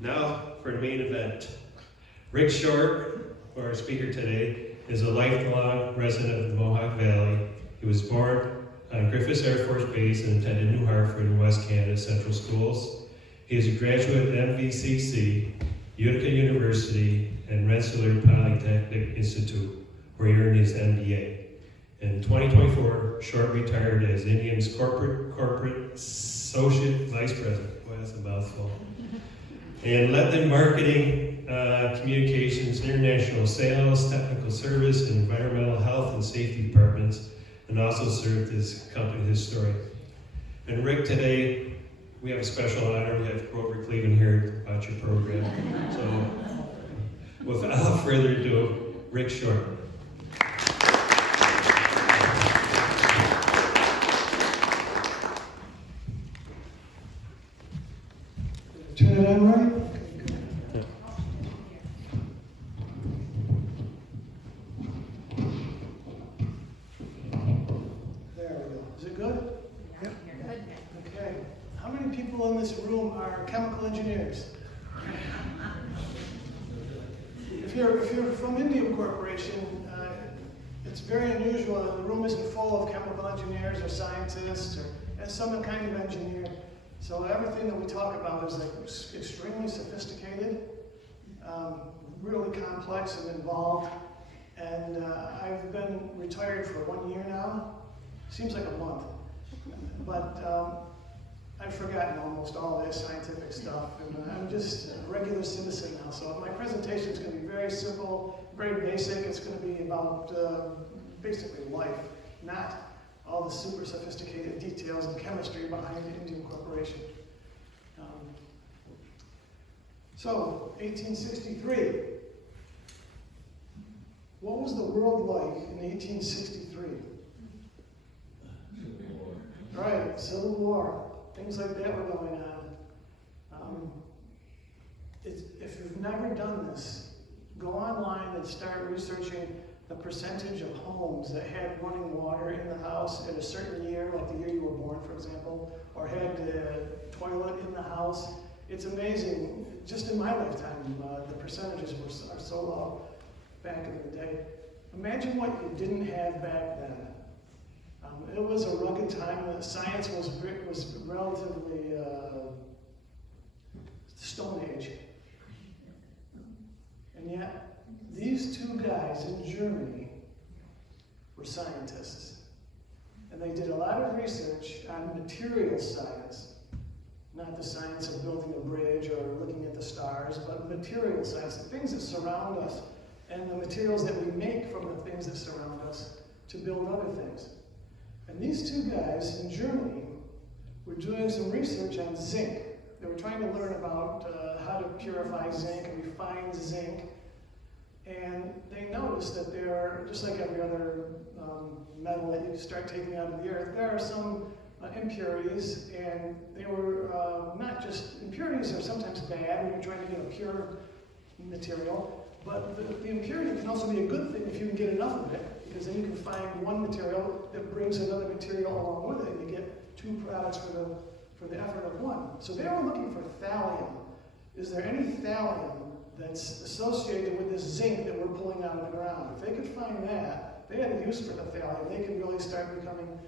Now for the main event. Rick Short, our speaker today, is a lifelong resident of the Mohawk Valley. He was born on Griffiths Air Force Base and attended New Hartford and West Canada Central Schools. He is a graduate of MVCC, Utica University, and Rensselaer Polytechnic Institute, where he earned his MBA. In 2024, Short retired as Indium's corporate associate vice president. Boy, that's a mouthful. And led the marketing, communications, international sales, technical service, and environmental health and safety departments, and also served as company historian. And Rick, today, we have a special honor. We have Grover Cleveland here about your program. So, without further ado, Rick Short. Turn it on right? Yeah. There we go. Is it good? Yep. You're good. Okay. How many people in this room are chemical engineers? If you're from Indium Corporation, it's very unusual that the room isn't full of chemical engineers or scientists or some kind of engineer. So everything that we talk about is like extremely sophisticated, really complex and involved. And I've been retired for 1 year now. Seems like a month. But I've forgotten almost all this scientific stuff. And I'm just a regular citizen now. So my presentation is going to be very simple, very basic. It's going to be about basically life, not all the super sophisticated details and chemistry behind the Indium Corporation. So, 1863. What was the world like in 1863? Right, Civil War. Things like that were going on. If you've never done this, go online and start researching the percentage of homes that had running water in the house at a certain year, like the year you were born, for example, or had a toilet in the house. It's amazing. Just in my lifetime, the percentages are so low back in the day. Imagine what you didn't have back then. It was a rugged time. Science was relatively Stone Age. And yet, these two guys in Germany were scientists. And they did a lot of research on material science. Not the science of building a bridge or looking at the stars, but material science, the things that surround us, and the materials that we make from the things that surround us to build other things. And these two guys in Germany were doing some research on zinc. They were trying to learn about how to purify zinc and refine zinc. And they noticed that there are, just like every other metal that you start taking out of the earth, there are some impurities, and they were not just, impurities are sometimes bad when you're trying to get a pure material, but the impurity can also be a good thing if you can get enough of it, because then you can find one material that brings another material along with it, and you get two products for the effort of one. So they were looking for thallium. Is there any thallium that's associated with this zinc that we're pulling out of the ground? If they could find that, they had a use for the thallium. They could really start becoming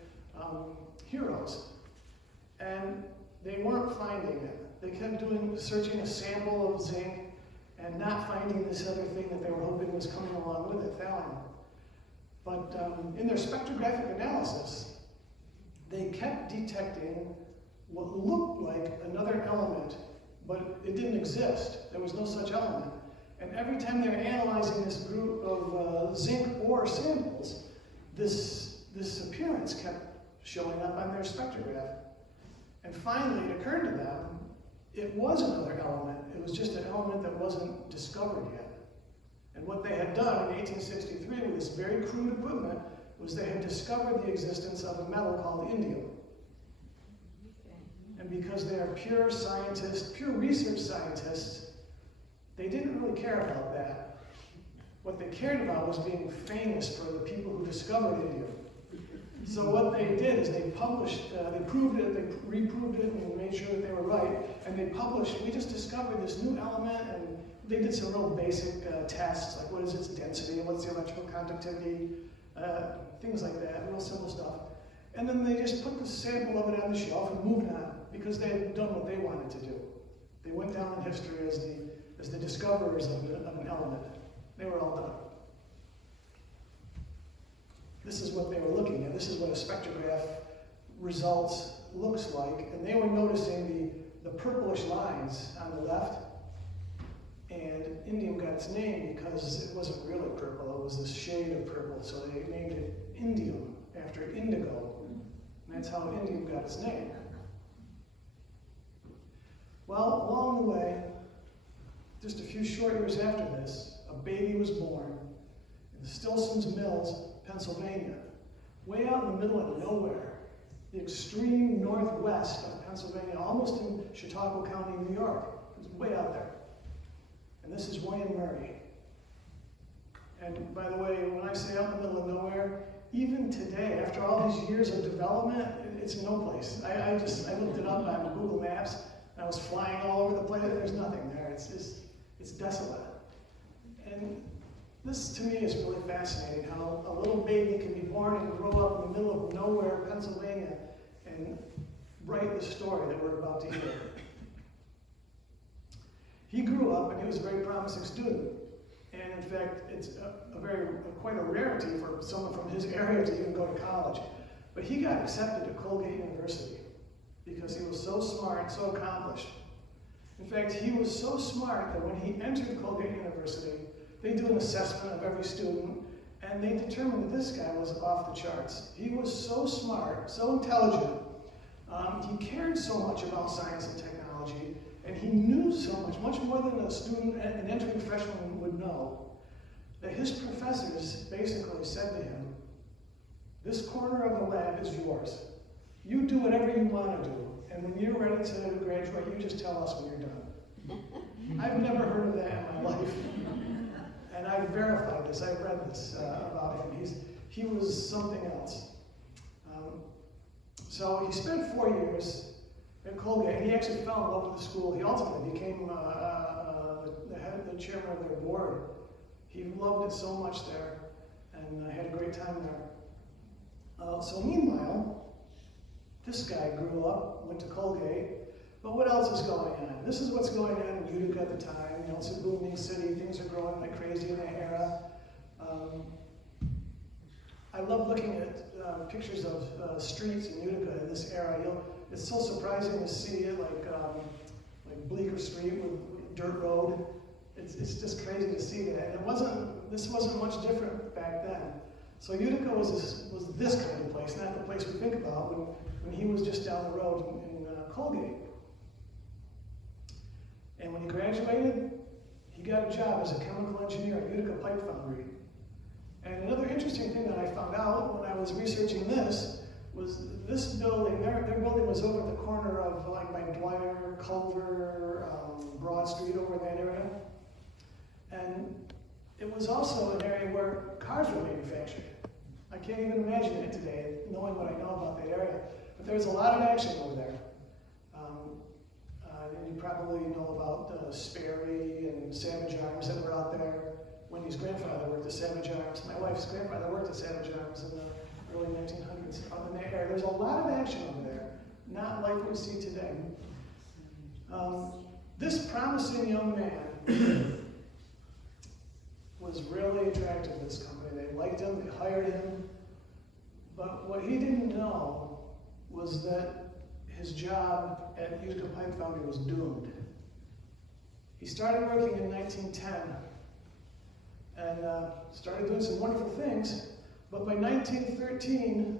heroes. And they weren't finding it. They kept searching a sample of zinc and not finding this other thing that they were hoping was coming along with it, thallium. But in their spectrographic analysis, they kept detecting what looked like another element, but it didn't exist. There was no such element. And every time they were analyzing this group of zinc ore samples, this appearance kept showing up on their spectrograph. And finally, it occurred to them, it was another element. It was just an element that wasn't discovered yet. And what they had done in 1863 with this very crude equipment was they had discovered the existence of a metal called indium. And because they are pure scientists, pure research scientists, they didn't really care about that. What they cared about was being famous for the people who discovered indium. So what they did is they published, they proved it, they reproved it, and made sure that they were right. And they published, we just discovered this new element, and they did some real basic tests, like what is its density, and what's the electrical conductivity, things like that, real simple stuff. And then they just put the sample of it on the shelf and moved on, because they had done what they wanted to do. They went down in history as the discoverers of an element. They were all done. This is what they were looking at. This is what a spectrograph results looks like. And they were noticing the purplish lines on the left. And indium got its name because it wasn't really purple. It was this shade of purple. So they named it indium after indigo. And that's how indium got its name. Well, along the way, just a few short years after this, a baby was born in Stilson's Mills, Pennsylvania, way out in the middle of nowhere, the extreme northwest of Pennsylvania, almost in Chautauqua County, New York. It was way out there. And this is William Murray. And by the way, when I say out in the middle of nowhere, even today, after all these years of development, it's no place. I looked it up on Google Maps. I was flying all over the place. There's nothing there. It's desolate. And this, to me, is really fascinating, how a little baby can be born and grow up in the middle of nowhere, Pennsylvania, and write the story that we're about to hear. He grew up, and he was a very promising student. And in fact, it's quite a rarity for someone from his area to even go to college. But he got accepted to Colgate University because he was so smart, so accomplished. In fact, he was so smart that when he entered Colgate University, they do an assessment of every student, and they determined that this guy was off the charts. He was so smart, so intelligent. He cared so much about science and technology, and he knew so much more than a student, an entering freshman would know, that his professors basically said to him, this corner of the lab is yours. You do whatever you want to do, and when you're ready to graduate, you just tell us when you're done. I've never heard of that in my life. And I verified this, I read this about him. He was something else. So he spent 4 years at Colgate, and he actually fell in love with the school. He ultimately became the chairman of their board. He loved it so much there, and had a great time there. So meanwhile, this guy grew up, went to Colgate, but what else is going on? This is what's going on in Utica at the time. You know, it's a booming city. Things are growing like crazy in that era. I love looking at pictures of streets in Utica in this era. It's so surprising to see it, like Bleecker Street with dirt road. It's just crazy to see that. And this wasn't much different back then. So Utica was this kind of place, not the place we think about when he was just down the road in Colgate. And when he graduated, he got a job as a chemical engineer at Utica Pipe Foundry. And another interesting thing that I found out when I was researching this was this building, their building was over at the corner of like by Dwyer, Culver, Broad Street, over in that area. And it was also an area where cars were manufactured. I can't even imagine it today, knowing what I know about that area. But there was a lot of action over there. And you probably know about Sperry and Savage Arms that were out there. Wendy's grandfather worked at Savage Arms. My wife's grandfather worked at Savage Arms in the early 1900s. Up in that area, there's a lot of action over there, not like we see today. This promising young man was really attractive to this company. They liked him, they hired him. But what he didn't know was that his job at Utica Pipe Foundry was doomed. He started working in 1910 and started doing some wonderful things, but by 1913,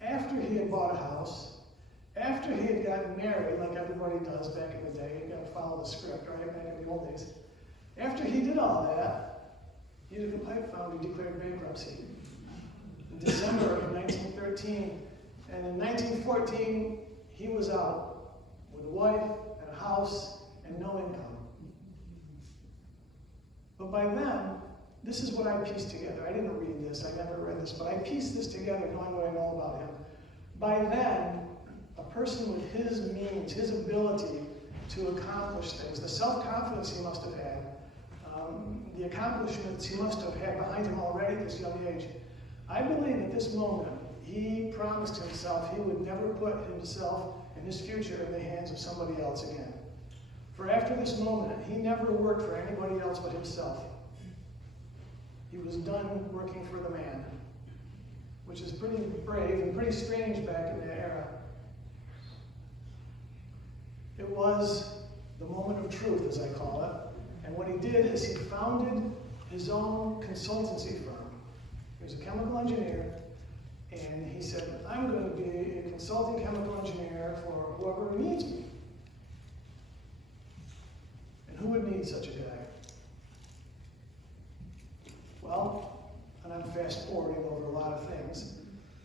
after he had bought a house, after he had gotten married, like everybody does back in the day, you gotta follow the script, right, back in the old days. After he did all that, Utica Pipe Foundry declared bankruptcy in December of 1913. And in 1914, he was out with a wife and a house and no income. But by then, this is what I pieced together. I didn't read this, I never read this, but I pieced this together knowing what I know about him. By then, a person with his means, his ability to accomplish things, the self-confidence he must have had, the accomplishments he must have had behind him already at this young age, I believe at this moment, he promised himself he would never put himself and his future in the hands of somebody else again. For after this moment, he never worked for anybody else but himself. He was done working for the man, which is pretty brave and pretty strange back in that era. It was the moment of truth, as I call it. And what he did is he founded his own consultancy firm. He was a chemical engineer, and he said, I'm going to be a consulting chemical engineer for whoever needs me. And who would need such a guy? Well, and I'm fast forwarding over a lot of things.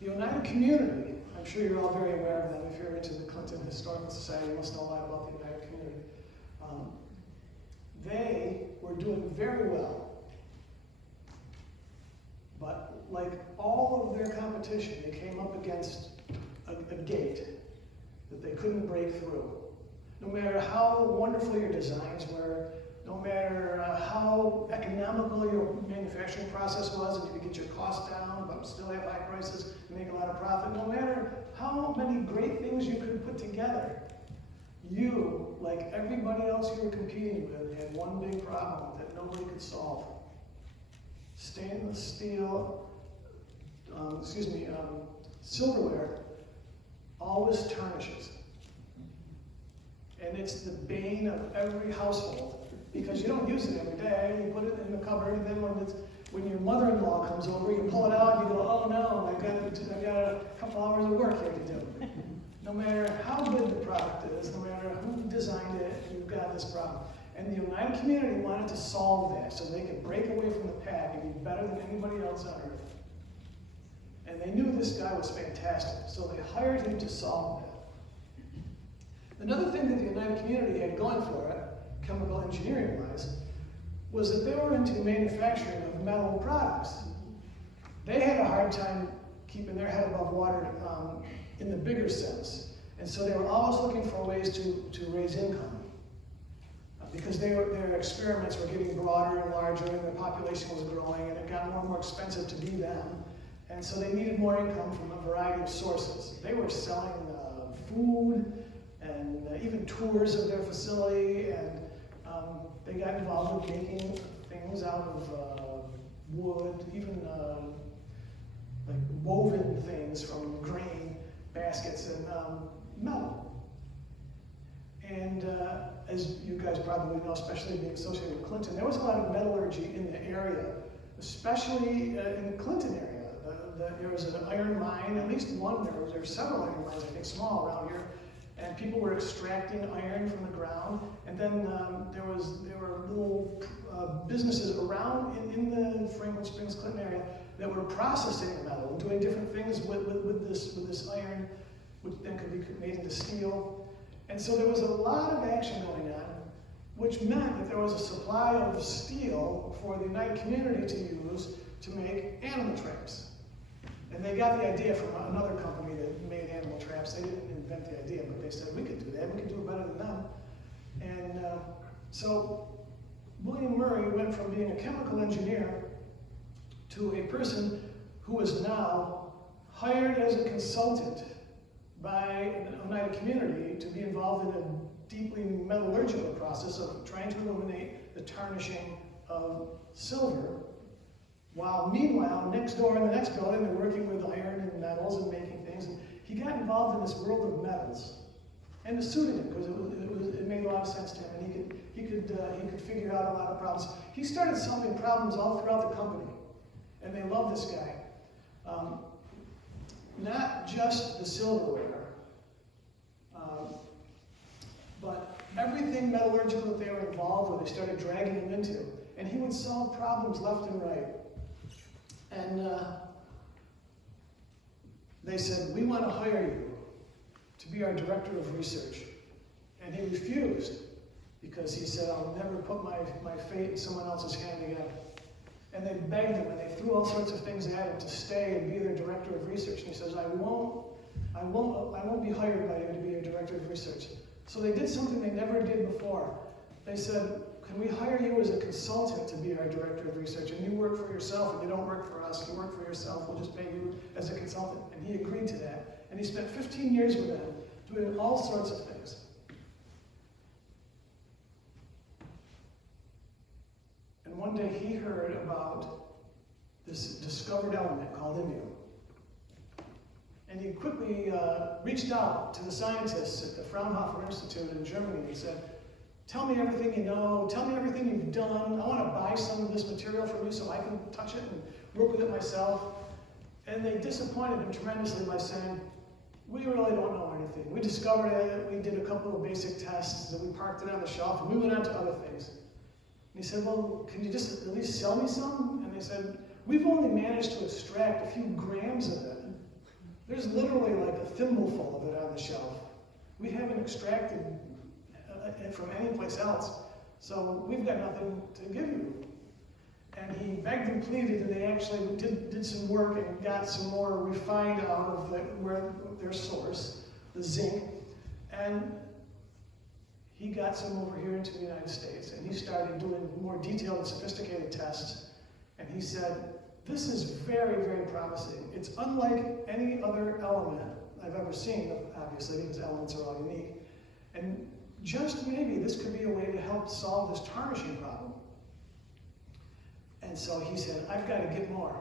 The Oneida community, I'm sure you're all very aware of them. If you're into the Clinton Historical Society, you must know a lot about the Oneida community. They were doing very well. But like all of their competition, they came up against a gate that they couldn't break through. No matter how wonderful your designs were, no matter how economical your manufacturing process was, and you could get your costs down, but still have high prices and make a lot of profit, no matter how many great things you could put together, you, like everybody else you were competing with, had one big problem that nobody could solve. Stainless steel, silverware always tarnishes. And it's the bane of every household because you don't use it every day. You put it in the cupboard, and then when your mother-in-law comes over, you pull it out and you go, oh no, I've got a couple hours of work here to do. No matter how good the product is, no matter who designed it, you've got this problem. And the Oneida community wanted to solve that so they could break away from the pack and be better than anybody else on earth. And they knew this guy was fantastic, so they hired him to solve that. Another thing that the Oneida community had going for it, chemical engineering-wise, was that they were into manufacturing of metal products. They had a hard time keeping their head above water in the bigger sense. And so they were always looking for ways to raise income. Because their experiments were getting broader and larger, and their population was growing, and it got more and more expensive to be them. And so they needed more income from a variety of sources. They were selling food and even tours of their facility, and they got involved with making things out of wood, even like woven things from grain baskets and metal. And as you guys probably know, especially being associated with Clinton, there was a lot of metallurgy in the area, especially in the Clinton area. There was an iron mine, at least one. There were several iron mines, I think, small around here, and people were extracting iron from the ground. And then there were little businesses around in the Franklin Springs, Clinton area that were processing the metal and doing different things with this iron, which then could be made into steel. And so there was a lot of action going on, which meant that there was a supply of steel for the Oneida community to use to make animal traps. And they got the idea from another company that made animal traps. They didn't invent the idea, but they said, we could do that, we could do it better than them. And so William Murray went from being a chemical engineer to a person who is now hired as a consultant by the Oneida community to be involved in a deeply metallurgical process of trying to eliminate the tarnishing of silver, while meanwhile, next door in the next building, they're working with iron and metals and making things. And he got involved in this world of metals, and it suited him because it made a lot of sense to him, and he could figure out a lot of problems. He started solving problems all throughout the company, and they loved this guy. Not just the silverware, but everything metallurgical that they were involved with, they started dragging him into. And he would solve problems left and right. And they said, we want to hire you to be our director of research. And he refused because he said, I'll never put my fate in someone else's hand again. And they begged him, and they threw all sorts of things at him to stay and be their director of research. And he says, I won't be hired by you to be your director of research. So they did something they never did before. They said, can we hire you as a consultant to be our director of research? And you work for yourself, and you don't work for us. You work for yourself. We'll just pay you as a consultant. And he agreed to that. And he spent 15 years with them doing all sorts of things. And one day he heard about this discovered element called indium. And he quickly reached out to the scientists at the Fraunhofer Institute in Germany and said, tell me everything you know, tell me everything you've done. I want to buy some of this material from you so I can touch it and work with it myself. And they disappointed him tremendously by saying, we really don't know anything. We discovered it, we did a couple of basic tests, then we parked it on the shelf, and we went on to other things. And he said, well, can you just at least sell me some? And they said, we've only managed to extract a few grams of it. There's literally like a thimbleful of it on the shelf. We haven't extracted it from any place else, so we've got nothing to give you. And he begged and pleaded, and they actually did some work and got some more refined out of their source, the zinc. And he got some over here into the United States, and he started doing more detailed and sophisticated tests. And he said, this is very, very promising. It's unlike any other element I've ever seen, obviously, because elements are all unique. And just maybe this could be a way to help solve this tarnishing problem. And so he said, I've got to get more.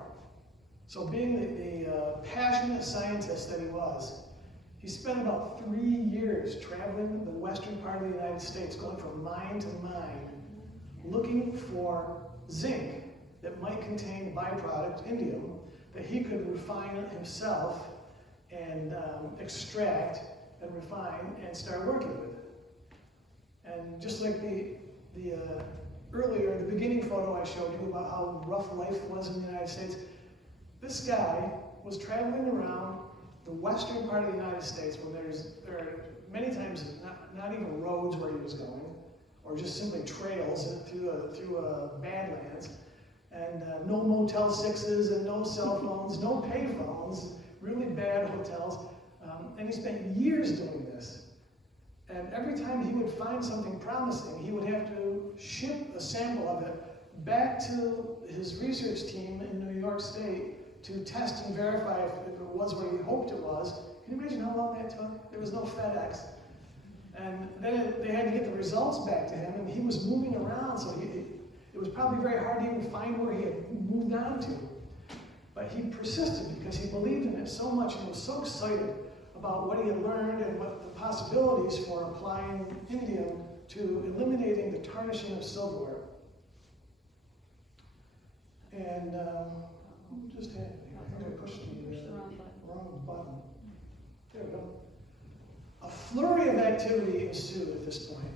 So being the passionate scientist that he was, he spent about 3 years traveling the western part of the United States, going from mine to mine, looking for zinc that might contain byproduct indium that he could refine himself and extract and refine and start working with it. And just like the beginning photo I showed you about how rough life was in the United States, this guy was traveling around the western part of the United States when there are many times not even roads where he was going, or just simply trails through badlands, and no Motel 6s and no cell phones, no pay phones, really bad hotels, and he spent years doing this. And every time he would find something promising, he would have to ship a sample of it back to his research team in New York State to test and verify if it was what he hoped it was. Can you imagine how long that took? There was no FedEx. And then they had to get the results back to him, and he was moving around, so it was probably very hard to even find where he had moved on to. But he persisted because he believed in it so much and was so excited about what he had learned and what the possibilities for applying indium to eliminating the tarnishing of silverware. And who just had me? I think I pushed the wrong button. There we go. A flurry of activity ensued at this point.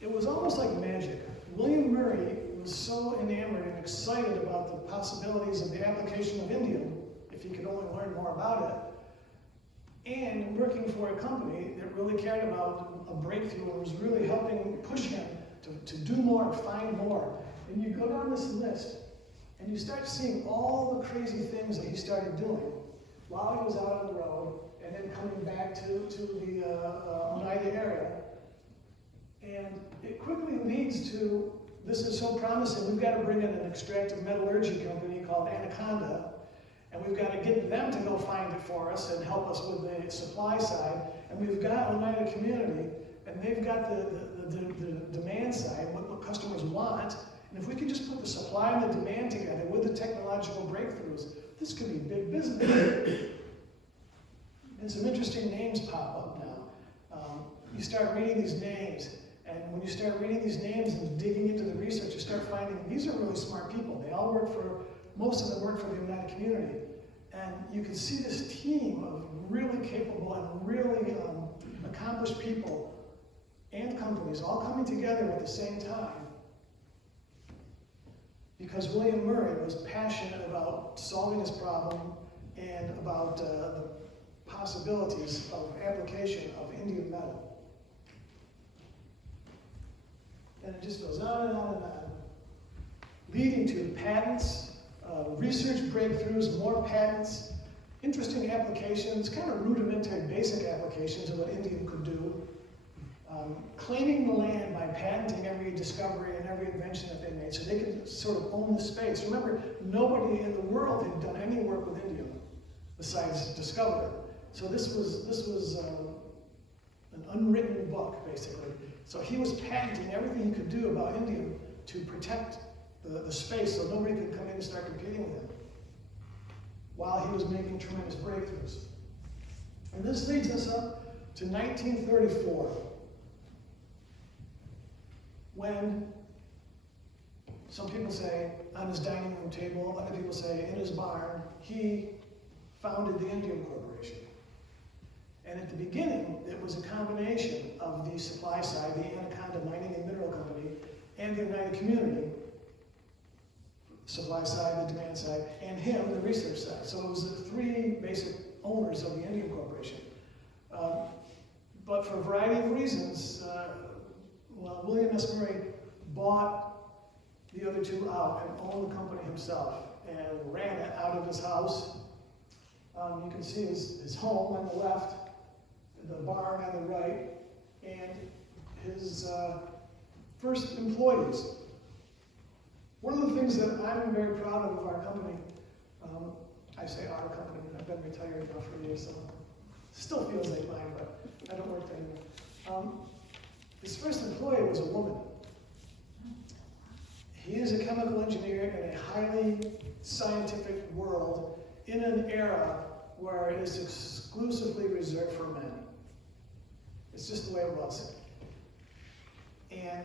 It was almost like magic. William Murray was so enamored and excited about the possibilities of the application of indium, if he could only learn more about it, and working for a company that really cared about a breakthrough and was really helping push him to do more, find more. And you go down this list, and you start seeing all the crazy things that he started doing while he was out on the road, and then coming back to the Oneida area. And it quickly leads to, this is so promising, we've got to bring in an extractive metallurgy company called Anaconda, and we've got to get them to go find it for us and help us with the supply side. And we've got Oneida Community, and they've got the demand side, what customers want. And if we can just put the supply and the demand together with the technological breakthroughs, this could be big business. And some interesting names pop up now. You start reading these names, and when you start reading these names and digging into the research, you start finding these are really smart people. They all work for, most of them work for the Oneida Community. And you can see this team of really capable and really accomplished people and companies all coming together at the same time. Because William Murray was passionate about solving this problem and about the possibilities of application of indium metal. And it just goes on and on and on. leading to patents, research breakthroughs, more patents, interesting applications, kind of rudimentary basic applications of what indium could do, claiming the land by patenting every discovery and every invention that they made so they could sort of own the space. Remember, nobody in the world had done any work with indium besides discover it. So this was an unwritten book, basically. So he was patenting everything he could do about indium to protect the space so nobody could come in and start competing with him, while he was making tremendous breakthroughs. And this leads us up to 1934, when some people say on his dining room table, other people say in his barn, he founded the Indium Corporation. And at the beginning, it was a combination of the supply side, the Anaconda Mining and Mineral Company, and the United Community, supply side, the demand side, and him, the research side. So it was the three basic owners of the Indium Corporation. But for a variety of reasons, William S. Murray bought the other two out and owned the company himself and ran it out of his house. You can see his home on the left, the barn on the right, and his first employees. One of the things that I'm very proud of our company, I say our company, I've been retired now for years, so it still feels like mine, but I don't work there anymore. His first employee was a woman. He is a chemical engineer in a highly scientific world in an era where it is exclusively reserved for men. It's just the way it was. And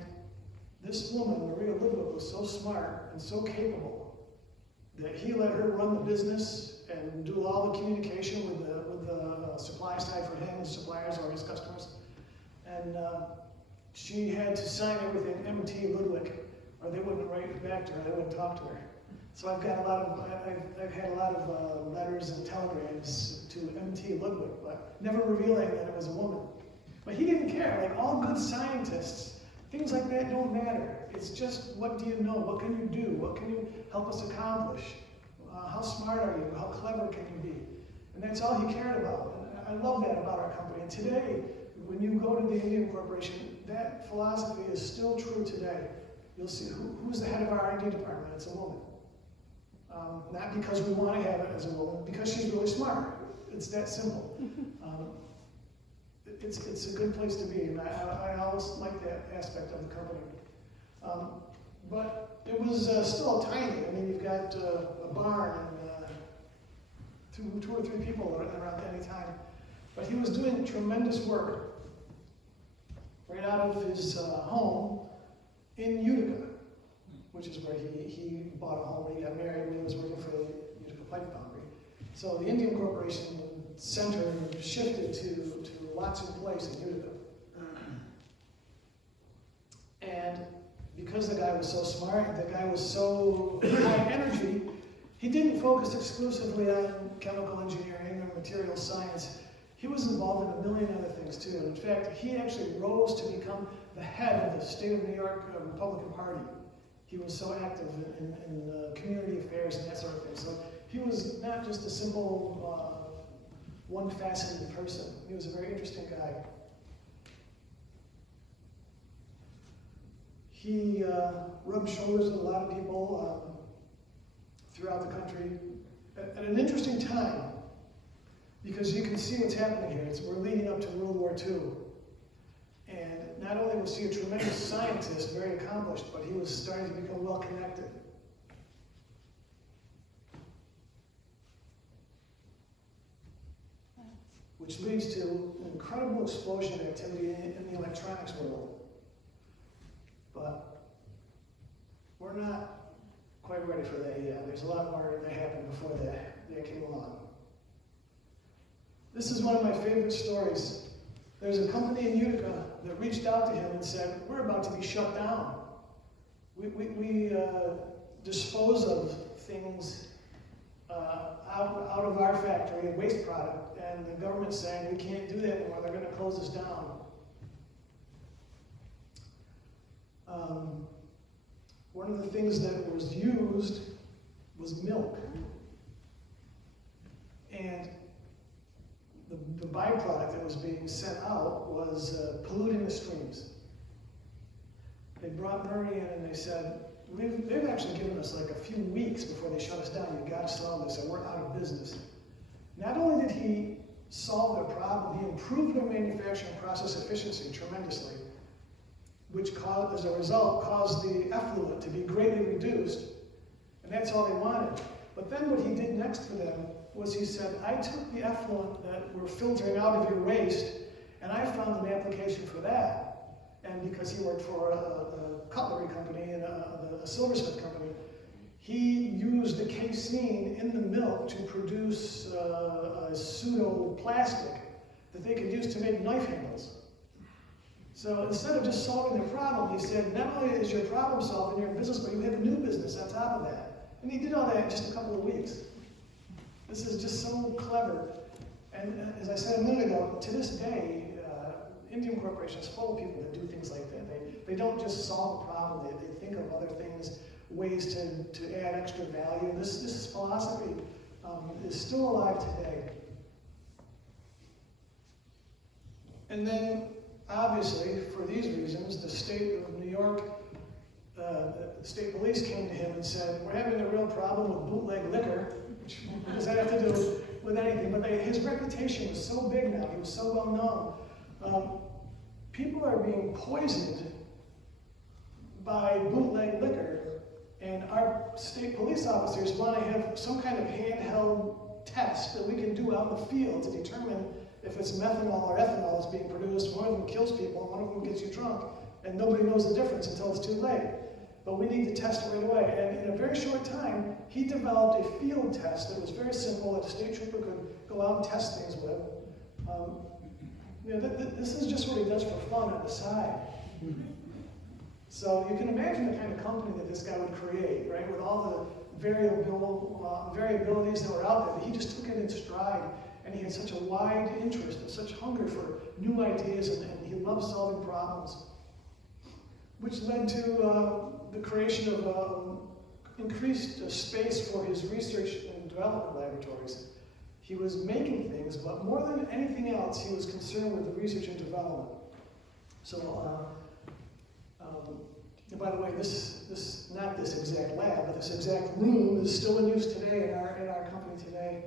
this woman, Maria Ludwig, was so smart and so capable that he let her run the business and do all the communication with the supply side for him, his suppliers or his customers. And she had to sign everything M.T. Ludwig, or they wouldn't write it back to her, they wouldn't talk to her. So I've had a lot of letters and telegrams to M.T. Ludwig, but never revealing that it was a woman. But he didn't care. Like all good scientists, things like that don't matter. It's just, what do you know? What can you do? What can you help us accomplish? How smart are you? How clever can you be? And that's all he cared about. And I love that about our company. And today, when you go to the Indium Corporation, that philosophy is still true today. You'll see who's the head of our R&D department. It's a woman. Not because we want to have it as a woman, because she's really smart. It's that simple. It's a good place to be, and I always like that aspect of the company. But it was still tiny. I mean, you've got a barn and two or three people around at any time. But he was doing tremendous work right out of his home in Utica, which is where he bought a home. He got married when he was working for the Utica Pipe Foundry. So the Indium Corporation center shifted to Watson Place in Utica. And because the guy was so smart, the guy was so high energy, he didn't focus exclusively on chemical engineering or material science. He was involved in a million other things too. In fact, he actually rose to become the head of the state of New York Republican Party. He was so active in community affairs and that sort of thing. So he was not just a simple one-faceted person. He was a very interesting guy. He rubbed shoulders with a lot of people throughout the country at an interesting time, because you can see what's happening here. We're leading up to World War II. And not only was he a tremendous scientist, very accomplished, but he was starting to become well-connected. Which leads to an incredible explosion of activity in the electronics world. But we're not quite ready for that yet. There's a lot more that happened before that came along. This is one of my favorite stories. There's a company in Utica that reached out to him and said, we're about to be shut down. We dispose of things out of our factory, a waste product, and the government's saying we can't do that anymore, they're going to close us down. We're one of the things that was used was milk. And the byproduct that was being sent out was polluting the streams. They brought Murray in and they said, they've actually given us like a few weeks before they shut us down. You got to solve this, and we're out of business. Not only did he solve their problem, he improved their manufacturing process efficiency tremendously, which as a result caused the effluent to be greatly reduced, and that's all they wanted. But then what he did next for them was he said, I took the effluent that we're filtering out of your waste, and I found an application for that. And because he worked for a cutlery company and a silversmith company, he used the casein in the milk to produce a pseudo-plastic that they could use to make knife handles. So instead of just solving their problem, he said, not only is your problem solved in your business, but you have a new business on top of that. And he did all that in just a couple of weeks. This is just so clever. And as I said a minute ago, to this day, Indium Corporation is full of people that do things like that. They don't just solve a problem, they think of other things, ways to add extra value. This philosophy is still alive today. And then, obviously, for these reasons, the state of New York, the state police came to him and said, we're having a real problem with bootleg liquor, which does that have to do with anything? But his reputation was so big now, he was so well known. People are being poisoned by bootleg liquor, and our state police officers want to have some kind of handheld test that we can do out in the field to determine if it's methanol or ethanol that's being produced. One of them kills people, and one of them gets you drunk, and nobody knows the difference until it's too late. But we need to test right away. And in a very short time, he developed a field test that was very simple that a state trooper could go out and test things with. This is just what he does for fun on the side. So you can imagine the kind of company that this guy would create, right? With all the variabilities that were out there, that he just took it in stride, and he had such a wide interest and such hunger for new ideas, and he loved solving problems, which led to the creation of increased space for his research and development laboratories. He was making things, but more than anything else, he was concerned with the research and development. So, by the way, not this exact lab, but this exact room is still in use today in our company today.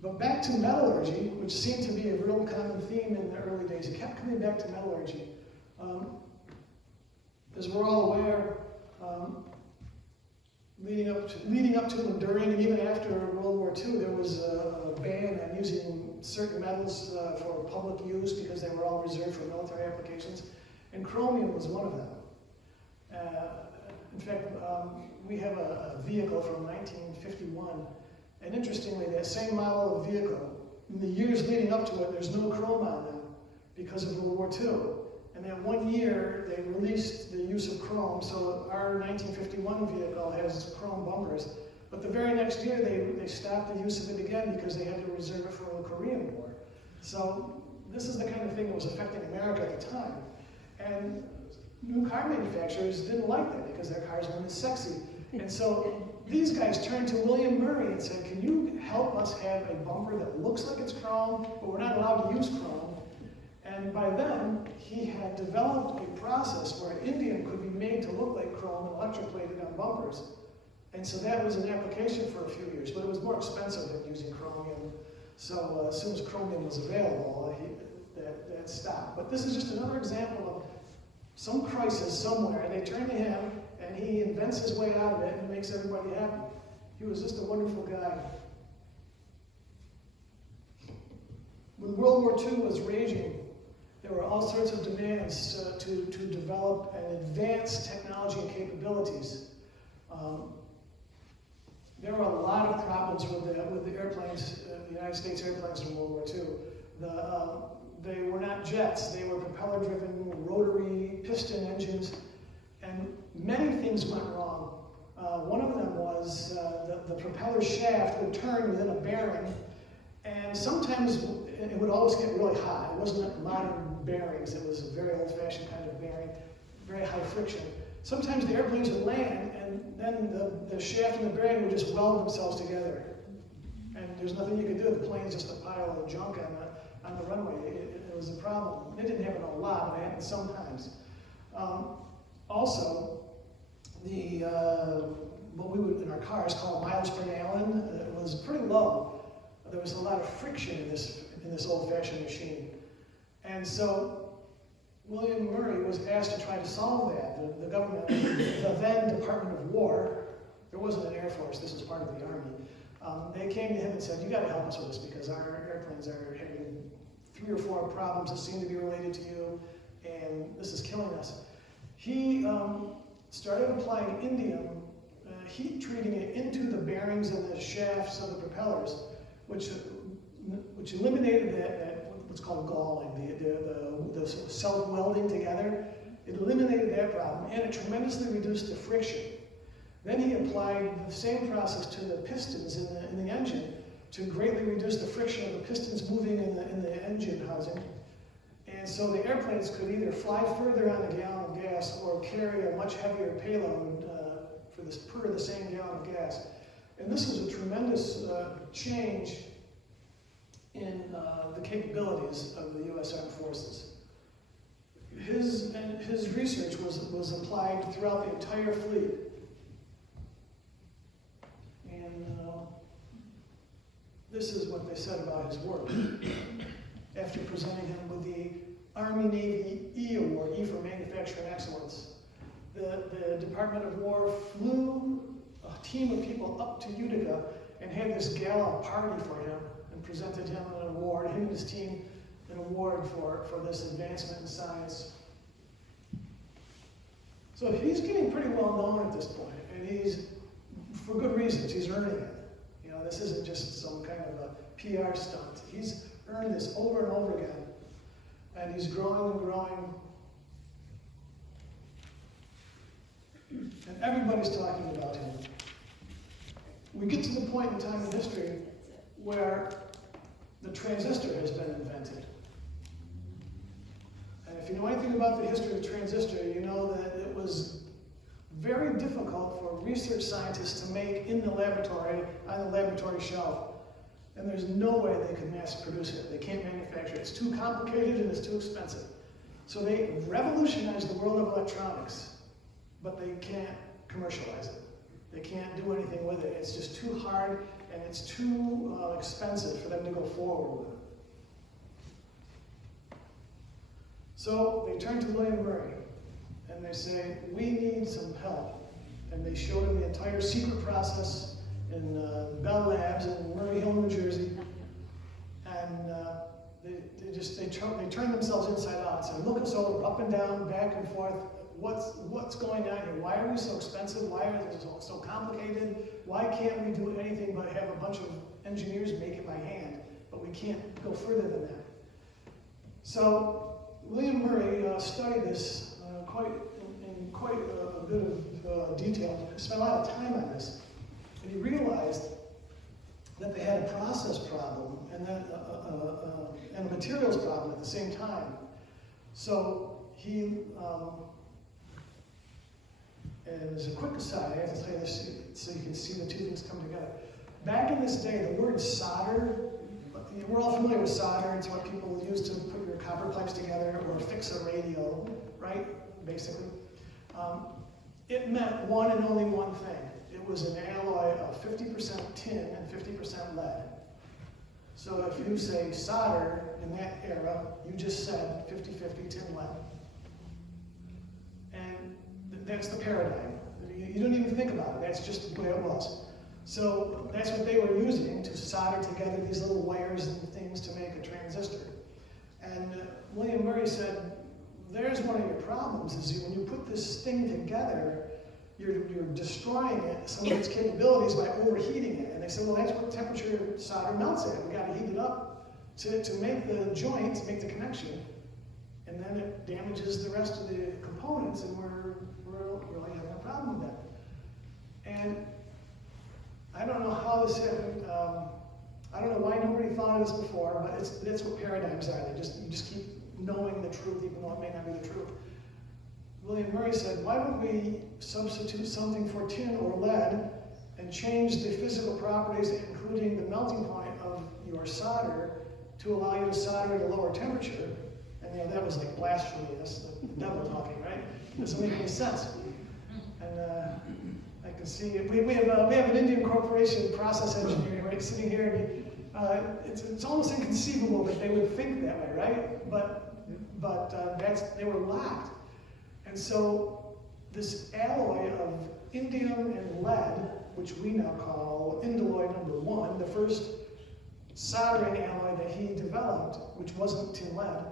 But back to metallurgy, which seemed to be a real common theme in the early days. He kept coming back to metallurgy. As we're all aware, leading up to and during and even after World War II, there was a ban on using certain metals for public use because they were all reserved for military applications, and chromium was one of them. In fact, we have a vehicle from 1951, and interestingly, that same model of vehicle, in the years leading up to it, there's no chrome on them because of World War II. And that 1 year, they released the use of chrome, so our 1951 vehicle has chrome bumpers. But the very next year, they stopped the use of it again because they had to reserve it for the Korean War. So this is the kind of thing that was affecting America at the time. And new car manufacturers didn't like that because their cars weren't as sexy. And so these guys turned to William Murray and said, can you help us have a bumper that looks like it's chrome, but we're not allowed to use chrome? And by then, he had developed a process where indium could be made to look like chrome and electroplated on bumpers. And so that was an application for a few years, but it was more expensive than using chromium. So as soon as chromium was available, that stopped. But this is just another example of some crisis somewhere, and they turn to him, and he invents his way out of it and makes everybody happy. He was just a wonderful guy. When World War II was raging, there were all sorts of demands to develop and advance technology and capabilities. There were a lot of problems with the airplanes, the United States airplanes in World War II. They were not jets, they were propeller-driven, rotary piston engines, and many things went wrong. One of them was the propeller shaft would turn within a bearing, and sometimes it would always get really hot. It wasn't like modern bearings, it was a very old-fashioned kind of bearing. very high friction. Sometimes the airplanes would land, and then the shaft and the bearing would just weld themselves together. And there's nothing you could do. The plane's just a pile of junk on the runway. It was a problem. It didn't happen a lot, but it happened sometimes. Also, what we would in our cars call miles per gallon was pretty low. There was a lot of friction in this old-fashioned machine. And so William Murray was asked to try to solve that. The government, the then Department of War, there wasn't an Air Force, this was part of the Army. They came to him and said, you got to help us with this because our airplanes are having 3 or 4 problems that seem to be related to you, and this is killing us. He started applying indium, heat treating it into the bearings and the shafts of the propellers, which eliminated that what's called galling, the self-welding together. It eliminated that problem, and it tremendously reduced the friction. Then he applied the same process to the pistons in the engine to greatly reduce the friction of the pistons moving in the engine housing. And so the airplanes could either fly further on a gallon of gas or carry a much heavier payload per the same gallon of gas. And this was a tremendous change in the capabilities of the U.S. Armed Forces. His research was applied throughout the entire fleet. And this is what they said about his work. After presenting him with the Army-Navy E Award, E for Manufacturing Excellence, the Department of War flew a team of people up to Utica and had this gala party for him and presented him an award, him and his team, an award for this advancement in science. So he's getting pretty well known at this point, and he's, for good reasons, he's earning it. You know, this isn't just some kind of a PR stunt. He's earned this over and over again, and he's growing and growing. And everybody's talking about him. We get to the point in time in history where the transistor has been invented. And if you know anything about the history of the transistor, you know that it was very difficult for research scientists to make in the laboratory, on the laboratory shelf. And there's no way they could mass produce it. They can't manufacture it. It's too complicated and it's too expensive. So they revolutionized the world of electronics, but they can't commercialize it. They can't do anything with it. It's just too hard and it's too expensive for them to go forward with it. So they turn to William Murray and they say, we need some help. And they showed him the entire secret process in Bell Labs in Murray Hill, New Jersey. And they turned themselves inside out and said, look us over, up and down, back and forth. What's going on here? Why are we so expensive? Why are they so complicated? Why can't we do anything but have a bunch of engineers make it by hand? But we can't go further than that. So William Murray studied this in quite a bit of detail. He spent a lot of time on this, and he realized that they had a process problem and then and a materials problem at the same time. So he. And as a quick aside, I have to tell you this so you can see the two things come together. Back in this day, the word solder, we're all familiar with solder. It's what people use to put your copper pipes together or fix a radio, right? Basically. It meant one and only one thing. It was an alloy of 50% tin and 50% lead. So if you say solder in that era, you just said 50-50 tin lead. And that's the paradigm. You don't even think about it. That's just the way it was. So that's what they were using to solder together these little wires and things to make a transistor. And William Murray said, there's one of your problems, is when you put this thing together, you're destroying it, some of its capabilities by overheating it. And they said, well, that's what temperature solder melts at. We got to heat it up to make the joint, make the connection. And then it damages the rest of the components, and we're really having a problem with that. And I don't know how this happened. I don't know why nobody thought of this before, but that's what paradigms are. You just keep knowing the truth, even though it may not be the truth. William Murray said, why don't we substitute something for tin or lead and change the physical properties, including the melting point of your solder, to allow you to solder at a lower temperature? And that was like blasphemy. That's the devil talking, right? It doesn't make any sense. And I can see it. We have an Indium Corporation process engineer right sitting here, and it's almost inconceivable that they would think that way, right? But they were locked. And so this alloy of indium and lead, which we now call indoloy number 1, the first soldering alloy that he developed, which wasn't tin lead,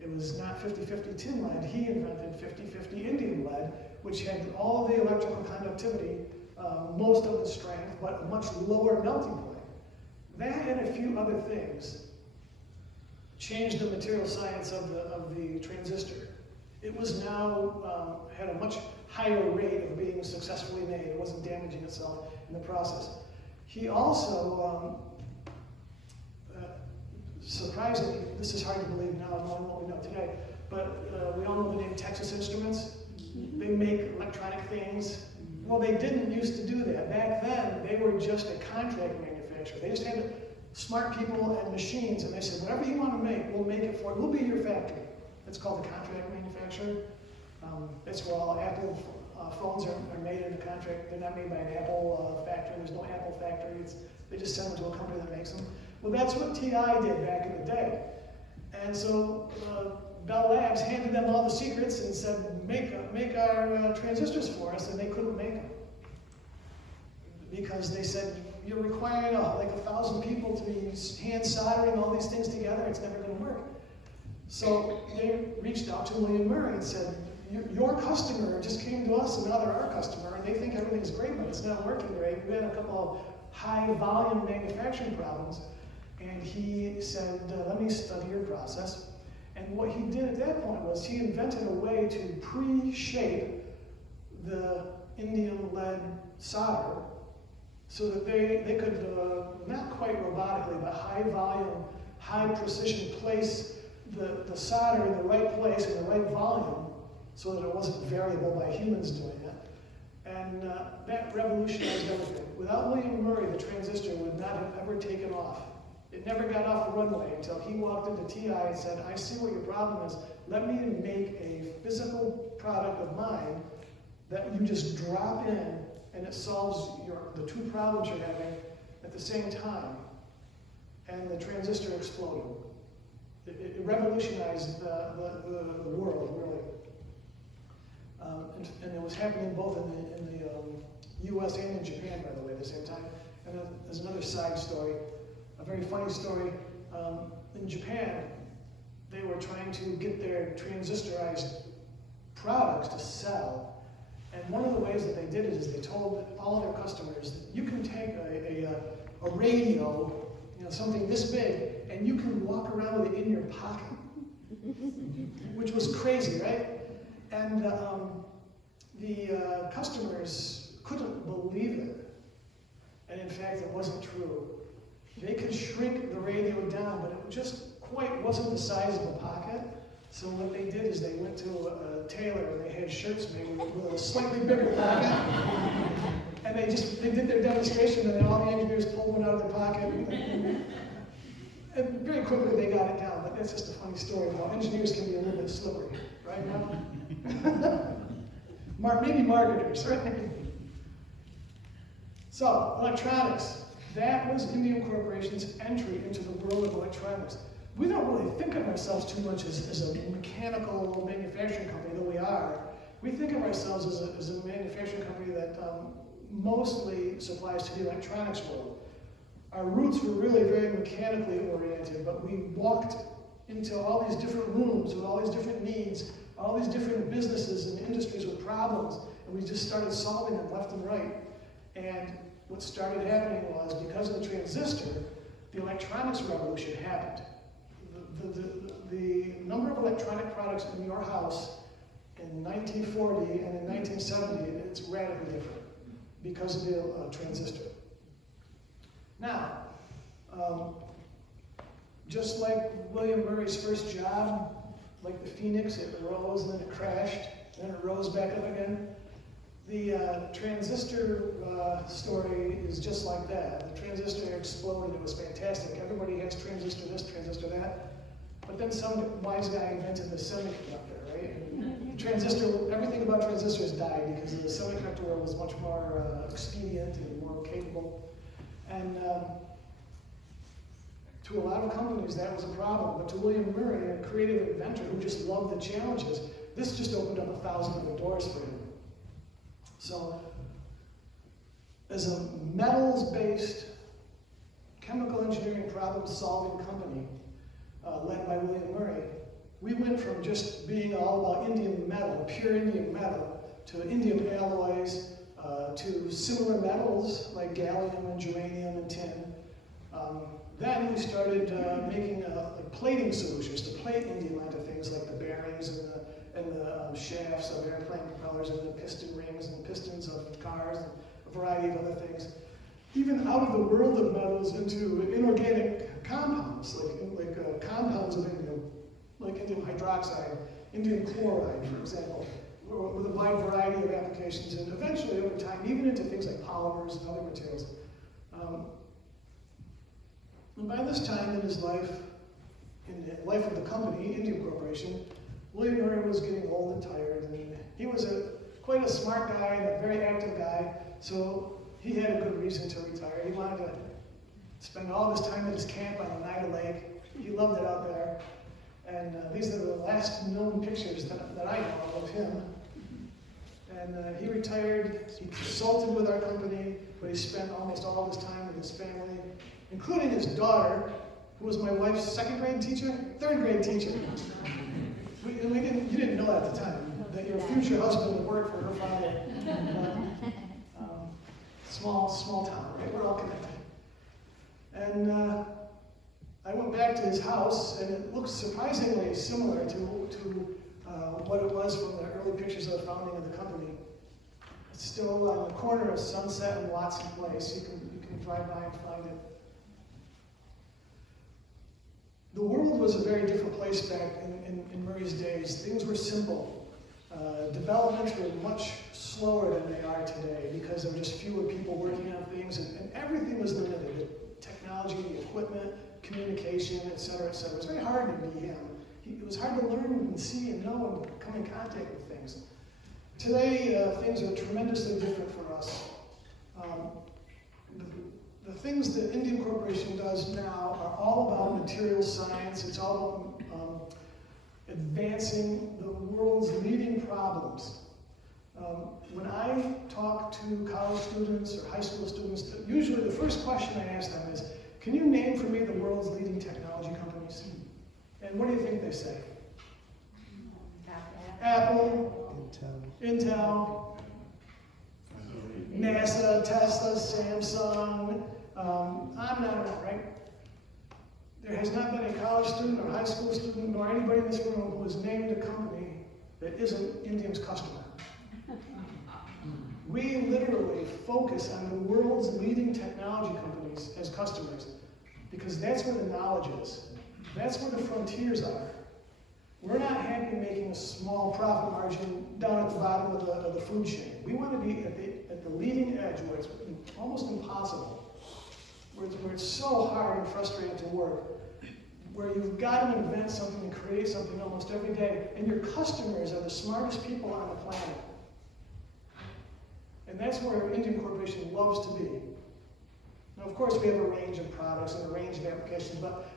it was not 50-50 tin lead, he invented 50-50 indium lead, which had all the electrical conductivity, most of the strength, but a much lower melting point. That and a few other things changed the material science of the transistor. It was now, had a much higher rate of being successfully made. It wasn't damaging itself in the process. He also, surprisingly, this is hard to believe now knowing what we know today, but we all know the name Texas Instruments. They make electronic things. Well, they didn't used to do that. Back then, they were just a contract manufacturer. They just had smart people and machines, and they said, whatever you want to make, we'll make it for you. We'll be your factory. That's called a contract manufacturer. That's where all Apple phones are made in a contract. They're not made by an Apple factory. There's no Apple factory. They just send them to a company that makes them. Well, that's what TI did back in the day. And so Bell Labs handed them all the secrets and said, make our transistors for us, and they couldn't make them. Because they said, you're requiring like 1,000 people to be hand soldering all these things together. It's never going to work. So they reached out to William Murray and said, your customer just came to us and now they're our customer, and they think everything's great, but it's not working right. We had a couple of high volume manufacturing problems, and he said, let me study your process. And what he did at that point was he invented a way to pre-shape the indium lead solder so that they could, not quite robotically, but high volume, high precision place the solder in the right place in the right volume so that it wasn't variable by humans doing it. And that revolutionized everything. Without William Murray, the transistor would not have ever taken off. It never got off the runway until he walked into TI and said, I see what your problem is. Let me make a physical product of mine that you just drop in and it solves the two problems you're having at the same time. And the transistor exploded. It revolutionized the world, really. And it was happening both in the US and in Japan, by the way, at the same time. And then there's another side story, a very funny story. In Japan, they were trying to get their transistorized products to sell. And one of the ways that they did it is they told all their customers that you can take a radio, something this big, and you can walk around with it in your pocket, which was crazy, right? And the customers couldn't believe it. And in fact, it wasn't true. They could shrink the radio down, but it just quite wasn't the size of a pocket. So what they did is they went to a tailor and they had shirts made with a slightly bigger pocket. And they did their demonstration, and then all the engineers pulled one out of their pocket. And very quickly they got it down, but that's just a funny story. Well, engineers can be a little bit slippery, right now? Maybe marketers, right? So, electronics. That was Indium Corporation's entry into the world of electronics. We don't really think of ourselves too much as a mechanical manufacturing company, though we are. We think of ourselves as a manufacturing company that mostly supplies to the electronics world. Our roots were really very mechanically oriented, but we walked into all these different rooms with all these different needs, all these different businesses and industries with problems, and we just started solving them left and right. And what started happening was, because of the transistor, the electronics revolution happened. The number of electronic products in your house in 1940 and in 1970, it's radically different because of the transistor. Now, just like William Murray's first job, like the Phoenix, it rose and then it crashed, then it back up again. The transistor story is just like that. The transistor exploded, it was fantastic. Everybody has transistor this, transistor that. But then some wise guy invented the semiconductor, right? Transistor, everything about transistors died because the semiconductor world was much more expedient and more capable. And to a lot of companies that was a problem, but to William Murray, a creative inventor who just loved the challenges, this just opened up 1,000 other doors for him. So, as a metals-based chemical engineering problem-solving company led by William Murray, we went from just being all about indium metal, pure indium metal, to indium alloys, to similar metals like gallium and germanium and tin. Then we started making plating solutions to plate indium onto things like the bearings and the shafts of airplane propellers and the piston rings and pistons of cars and a variety of other things. Even out of the world of metals into inorganic compounds, like compounds of indium, like indium hydroxide, indium chloride, for example, with a wide variety of applications, and eventually over time, even into things like polymers and other materials. And by this time in his life, in the life of the company, Indium Corporation, William Murray was getting old and tired, and he was quite a smart guy and a very active guy, so he had a good reason to retire. He wanted to spend all of his time at his camp on Oneida Lake. He loved it out there. And these are the last known pictures that I know of him. And he retired, he consulted with our company, but he spent almost all of his time with his family, including his daughter, who was my wife's second grade teacher, third grade teacher. You didn't know at the time that your future husband would work for her father. Small town, right? We're all connected. And I went back to his house, and it looks surprisingly similar to what it was from the early pictures of the founding of the company. It's still on the corner of Sunset and Watson Place. You can drive by and find it. The world was a very different place back in Murray's days. Things were simple. Developments were much slower than they are today because there were just fewer people working on things, and everything was limited. The technology, the equipment, communication, et cetera, et cetera. It was very hard to be him. It was hard to learn and see and know and come in contact with things. Today, things are tremendously different for us. The things that Indium Corporation does now are all about material science. It's all about advancing the world's leading problems. When I talk to college students or high school students, usually the first question I ask them is, can you name for me the world's leading technology companies? And what do you think they say? Apple, Intel, NASA, Tesla, Samsung, on and on, right? There has not been a college student or high school student nor anybody in this room who has named a company that isn't Indium's customer. We literally focus on the world's leading technology companies as customers because that's where the knowledge is. That's where the frontiers are. We're not happy making a small profit margin down at the bottom of the food chain. We want to be at the leading edge where it's almost impossible, where it's so hard and frustrating to work, where you've got to invent something and create something almost every day, and your customers are the smartest people on the planet. And that's where Indium Corporation loves to be. Now, of course, we have a range of products and a range of applications, but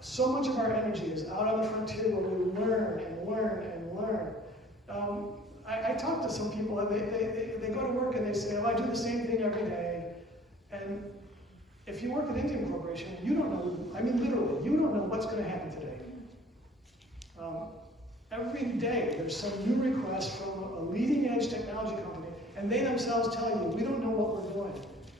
so much of our energy is out on the frontier where we learn and learn and learn. I talk to some people, and they go to work and they say, oh, I do the same thing every day. And if you work at Indium Corporation, you don't know, I mean literally, you don't know what's going to happen today. Every day there's some new request from a leading edge technology company, and they themselves tell you, we don't know what we're doing.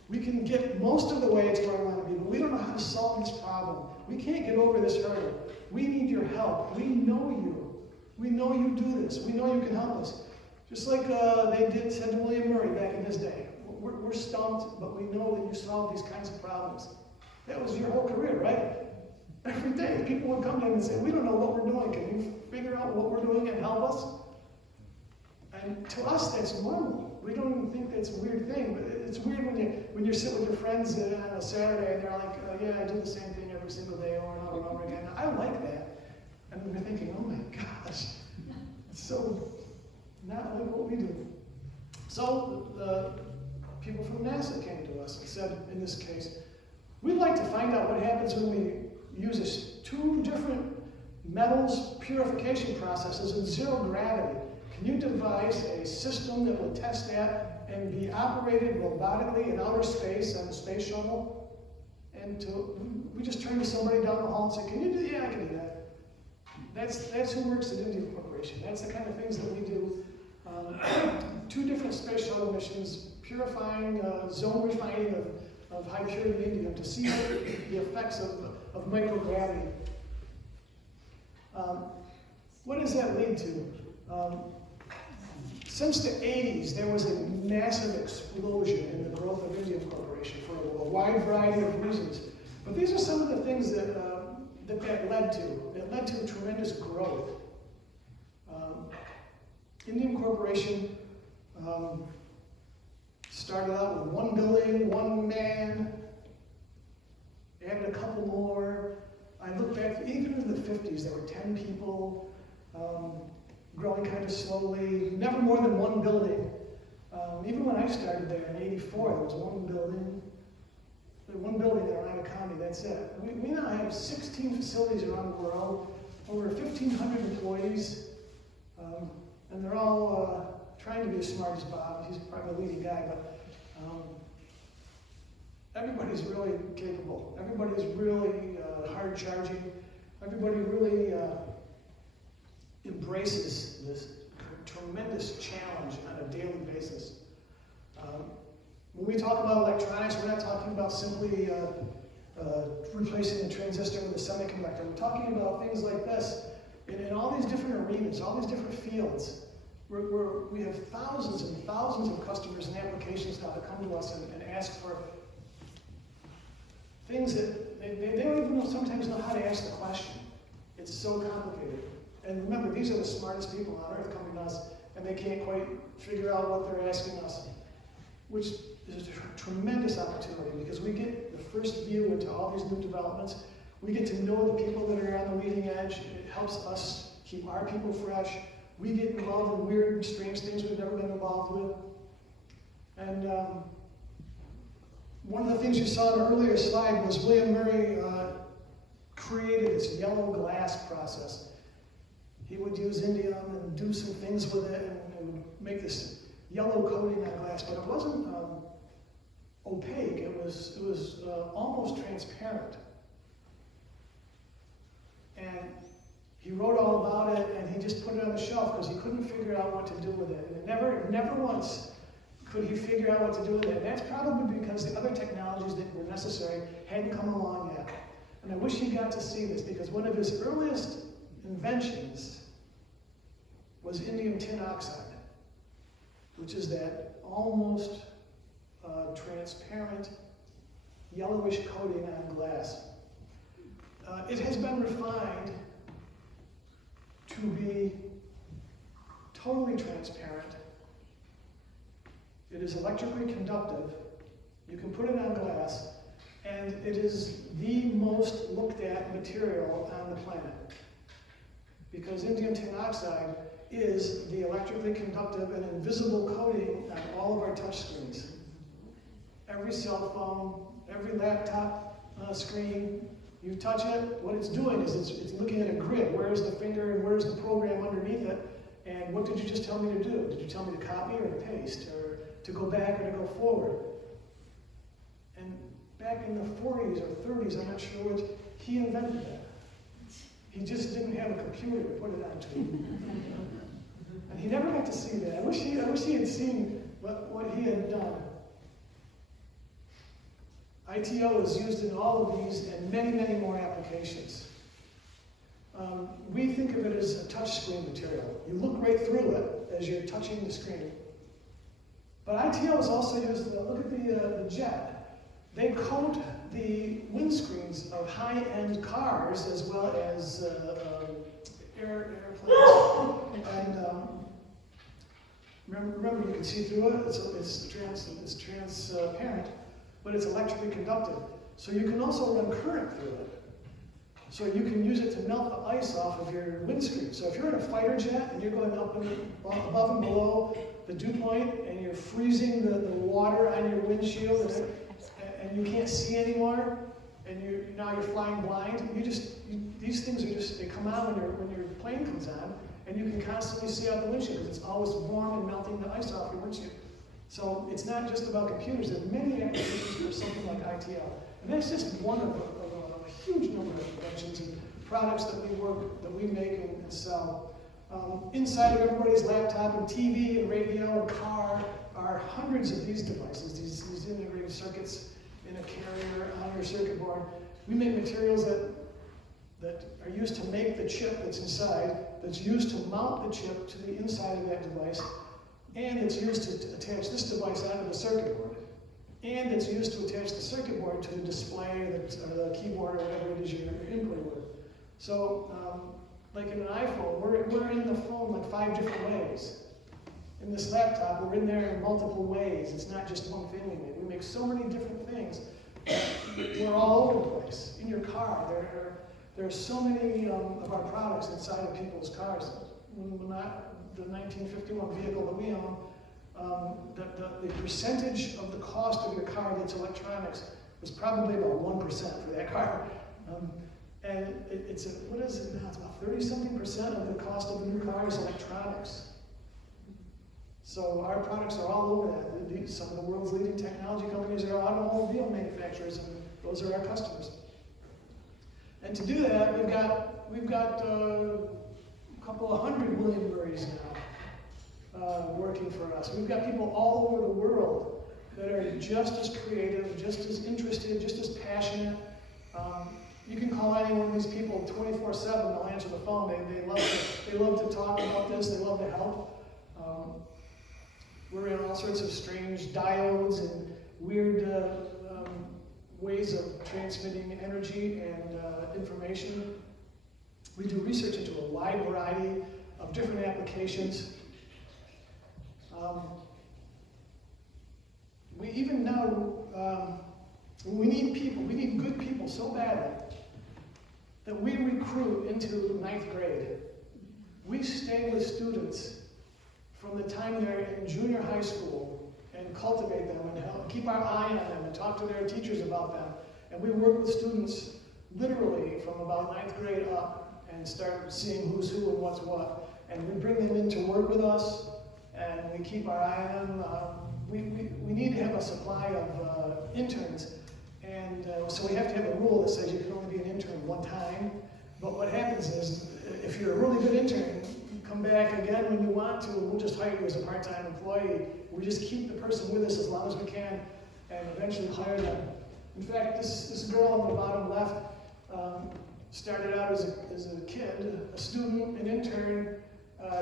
We can get most of the way to where we want to be, but we don't know how to solve this problem. We can't get over this hurdle. We need your help. We know you. We know you do this. We know you can help us. Just like said to William Murray back in his day. We're stumped, but we know that you solve these kinds of problems. That was your whole career, right? Every day people would come to him and say, we don't know what we're doing. Can you figure out what we're doing and help us? And to us, that's normal. We don't even think that's a weird thing, but it's weird when you sit with your friends on a Saturday and they're like, yeah, I do the same thing every single day over and over and over again. I like that. And we're thinking, oh my gosh, it's so not like what we do. So the people from NASA came to us and said, in this case, we'd like to find out what happens when we use two different metals purification processes in zero gravity. Can you devise a system that will test that and be operated robotically in outer space on the space shuttle? And we just turned to somebody down the hall and said, can you do that? Yeah, I can do that. That's who works at Indium Corporation. That's the kind of things that we do. 2 different space shuttle missions, purifying, zone refining of high purity indium to see the effects of microgravity. What does that lead to? Since the 80s, there was a massive explosion in the growth of Indium Corporation for a wide variety of reasons. But these are some of the things that led to. It led to tremendous growth. Indium Corporation started out with 1 building, 1 man, added a couple more. I look back, even in the 50s, there were 10 people, growing kind of slowly, never more than 1 building. Even when I started there in '84, there was 1 building. 1 building in Utica County, that's it. We now have 16 facilities around the world, over 1,500 employees, and they're all trying to be as smart as Bob. He's probably the leading guy, but everybody's really capable. Everybody's really hard charging. Everybody really embraces this tremendous challenge on a daily basis. When we talk about electronics, we're not talking about simply replacing the transistor with a semiconductor. We're talking about things like this in all these different arenas, all these different fields. We have thousands and thousands of customers and applications now that come to us and ask for things that they don't even sometimes know how to ask the question. It's so complicated. And remember, these are the smartest people on earth coming to us, and they can't quite figure out what they're asking us, which is a tremendous opportunity because we get the first view into all these new developments. We get to know the people that are on the leading edge. It helps us keep our people fresh. We get involved in weird, strange things we've never been involved with. And one of the things you saw in an earlier slide was William Murray created this yellow glass process. He would use indium and do some things with it and make this yellow coating on glass, but it wasn't opaque. It was almost transparent. And he wrote all about it, and he just put it on the shelf because he couldn't figure out what to do with it. And never once could he figure out what to do with it. And that's probably because the other technologies that were necessary hadn't come along yet. And I wish he got to see this because one of his earliest inventions was indium tin oxide, which is that almost transparent yellowish coating on glass. It has been refined to be totally transparent. It is electrically conductive. You can put it on glass, and it is the most looked at material on the planet. Because indium tin oxide is the electrically conductive and invisible coating on all of our touch screens. Every cell phone, every laptop screen, you touch it, what it's doing is it's looking at a grid. Where's the finger and where's the program underneath it? And what did you just tell me to do? Did you tell me to copy or to paste or to go back or to go forward? And back in the 40s or 30s, I'm not sure which, he invented that. He just didn't have a computer to put it onto. And he never got to see that. I wish he had seen what he had done. ITO is used in all of these and many, many more applications. We think of it as a touchscreen material. You look right through it as you're touching the screen. But ITO is also used, look at the jet. They coat the windscreens of high-end cars as well as airplanes. And Remember, you can see through it. It's transparent, but it's electrically conductive. So you can also run current through it. So you can use it to melt the ice off of your windscreen. So if you're in a fighter jet and you're going up and above and below the dew point and you're freezing the water on your windshield and you can't see anymore, and now you're flying blind, these things are just, they come out when your plane comes on, and you can constantly see out the windshield because it's always warm and melting the ice off your windshield. So it's not just about computers. There's many applications for something like ITL. And that's just one of a huge number of inventions and products that we make and sell. Inside of everybody's laptop and TV and radio and car are hundreds of these devices, these integrated circuits in a carrier on your circuit board. We make materials that are used to make the chip that's inside, that's used to mount the chip to the inside of that device, and it's used to attach this device onto the circuit board. And it's used to attach the circuit board to the display or the keyboard or whatever it is you're inputting with. So, like in an iPhone, we're in the phone like 5 different ways. In this laptop, we're in there in multiple ways. It's not just one thing we make. We make so many different things. We're all over the place. In your car, there are so many of our products inside of people's cars. When the 1951 vehicle that we own, the percentage of the cost of your car that's electronics was probably about 1% for that car. And what is it now? It's about 30-something% of the cost of a new car is electronics. So our products are all over that. Some of the world's leading technology companies are automobile manufacturers, and those are our customers. And to do that, we've got a couple of 100 William Murrays now working for us. We've got people all over the world that are just as creative, just as interested, just as passionate. You can call any one of these people 24/7. They'll answer the phone. They love to talk about this. They love to help. We're in all sorts of strange diodes and weird ways of transmitting energy and information. We do research into a wide variety of different applications. We even know we need people. We need good people so badly that we recruit into 9th grade. We stay with students from the time they're in junior high school and cultivate them and keep our eye on them and talk to their teachers about them. And we work with students literally from about 9th grade up and start seeing who's who and what's what. And we bring them in to work with us, and we keep our eye on them. We need to have a supply of interns. And so we have to have a rule that says you can only be an intern one time. But what happens is, if you're a really good intern, you come back again when you want to, and we'll just hire you as a part-time employee. We just keep the person with us as long as we can, and eventually hire them. In fact, this girl on the bottom left started out as a kid, a student, an intern.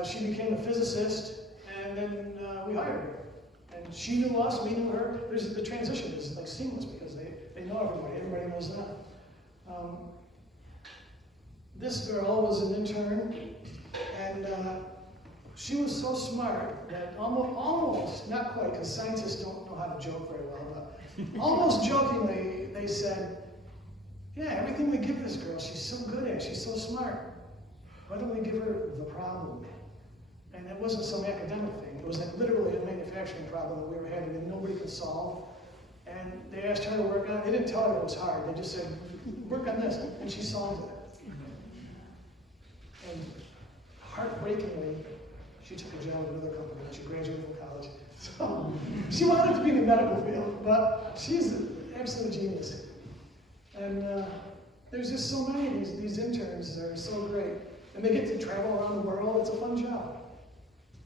She became a physicist, and then we hired her. And she knew us, we knew her. The transition is like seamless because they know everybody knows them. This girl was an intern, and she was so smart that almost, not quite, because scientists don't know how to joke very well, but almost jokingly, they said, yeah, everything we give this girl, she's so good at, she's so smart. Why don't we give her the problem? And it wasn't some academic thing. It was like literally a manufacturing problem that we were having that nobody could solve. And they asked her to work on it. They didn't tell her it was hard. They just said, work on this. And she solved it. And heartbreakingly, she took a job at another company when she graduated from college. So she wanted to be in the medical field, but she's an absolute genius. And there's just so many of these interns that are so great. And they get to travel around the world. It's a fun job.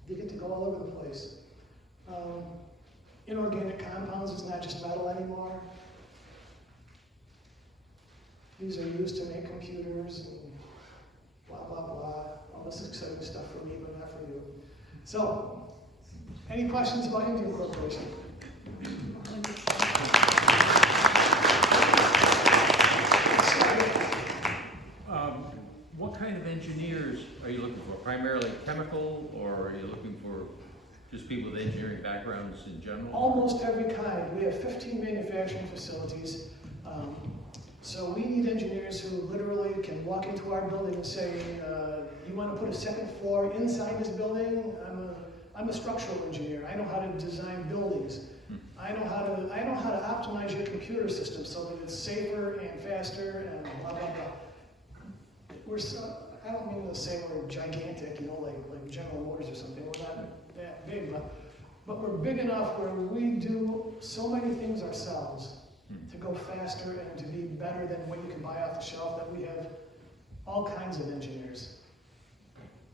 They get to go all over the place. Inorganic compounds, it's not just metal anymore. These are used to make computers and blah, blah, blah. All this exciting stuff for me, but not for you. So, any questions about Indium Corporation? What kind of engineers are you looking for? Primarily chemical, or are you looking for Just people with engineering backgrounds in general? Almost every kind. We have 15 manufacturing facilities. So we need engineers who literally can walk into our building and say, you want to put a second floor inside this building? I'm a structural engineer. I know how to design buildings. I know how to optimize your computer system so that it's safer and faster and blah, blah, blah. I don't mean to say we're gigantic, like General Motors or something. We're not that big, but we're big enough where we do so many things ourselves to go faster and to be better than what you can buy off the shelf, that we have all kinds of engineers.